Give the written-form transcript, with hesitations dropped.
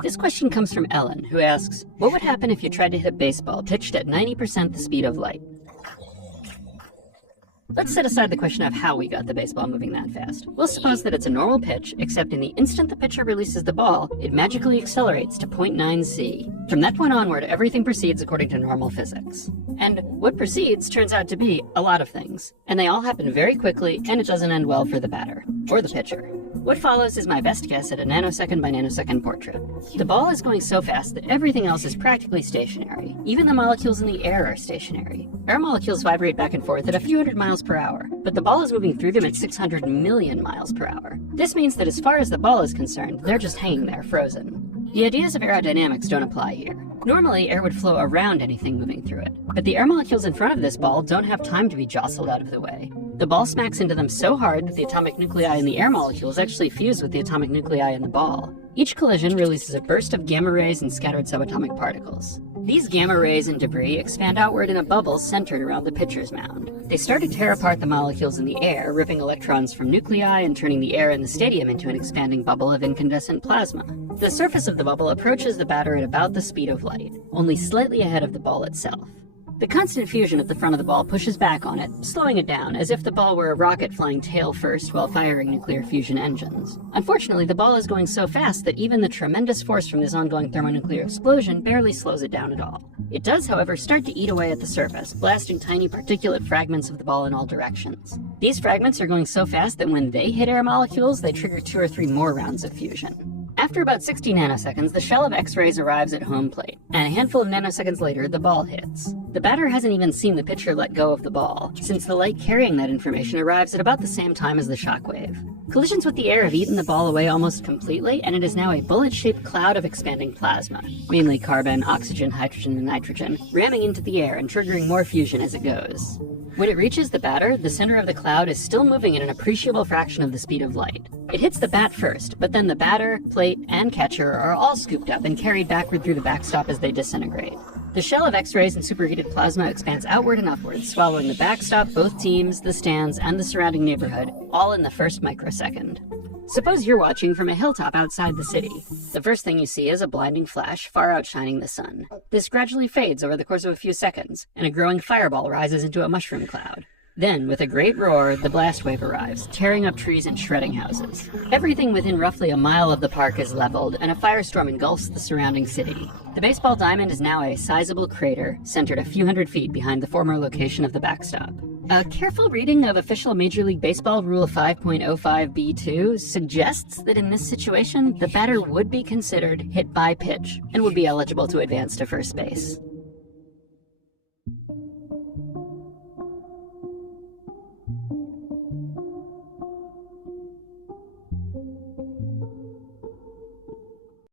This question comes from Ellen, who asks, what would happen if you tried to hit a baseball pitched at 90% the speed of light? Let's set aside the question of how we got the baseball moving that fast. We'll suppose that it's a normal pitch, except in the instant the pitcher releases the ball, it magically accelerates to 0.9 c. From that point onward, everything proceeds according to normal physics. And what proceeds turns out to be a lot of things. And they all happen very quickly, and it doesn't end well for the batter, or the pitcher. What follows is my best guess at a nanosecond by nanosecond portrait. The ball is going so fast that everything else is practically stationary. Even the molecules in the air are stationary. Air molecules vibrate back and forth at a few hundred miles per hour, but the ball is moving through them at 600 million miles per hour. This means that as far as the ball is concerned, they're just hanging there frozen. The ideas of aerodynamics don't apply here. Normally, air would flow around anything moving through it, but the air molecules in front of this ball don't have time to be jostled out of the way. The ball smacks into them so hard that the atomic nuclei in the air molecules actually fuse with the atomic nuclei in the ball. Each collision releases a burst of gamma rays and scattered subatomic particles. These gamma rays and debris expand outward in a bubble centered around the pitcher's mound. They start to tear apart the molecules in the air, ripping electrons from nuclei and turning the air in the stadium into an expanding bubble of incandescent plasma. The surface of the bubble approaches the batter at about the speed of light, only slightly ahead of the ball itself. The constant fusion at the front of the ball pushes back on it, slowing it down, as if the ball were a rocket flying tail first while firing nuclear fusion engines. Unfortunately, the ball is going so fast that even the tremendous force from this ongoing thermonuclear explosion barely slows it down at all. It does, however, start to eat away at the surface, blasting tiny particulate fragments of the ball in all directions. These fragments are going so fast that when they hit air molecules, they trigger 2 or 3 more rounds of fusion. After about 60 nanoseconds, the shell of X-rays arrives at home plate, and a handful of nanoseconds later, the ball hits. The batter hasn't even seen the pitcher let go of the ball, since the light carrying that information arrives at about the same time as the shockwave. Collisions with the air have eaten the ball away almost completely, and it is now a bullet-shaped cloud of expanding plasma, mainly carbon, oxygen, hydrogen, and nitrogen, ramming into the air and triggering more fusion as it goes. When it reaches the batter, the center of the cloud is still moving at an appreciable fraction of the speed of light. It hits the bat first, but then the batter, plate, and catcher are all scooped up and carried backward through the backstop as they disintegrate. The shell of X-rays and superheated plasma expands outward and upward, swallowing the backstop, both teams, the stands, and the surrounding neighborhood, all in the first microsecond. Suppose you're watching from a hilltop outside the city. The first thing you see is a blinding flash far outshining the sun. This gradually fades over the course of a few seconds, and a growing fireball rises into a mushroom cloud. Then, with a great roar, the blast wave arrives, tearing up trees and shredding houses. Everything within roughly a mile of the park is leveled, and a firestorm engulfs the surrounding city. The baseball diamond is now a sizable crater, centered a few hundred feet behind the former location of the backstop. A careful reading of official Major League Baseball Rule 5.05b2 suggests that in this situation, the batter would be considered hit by pitch and would be eligible to advance to first base.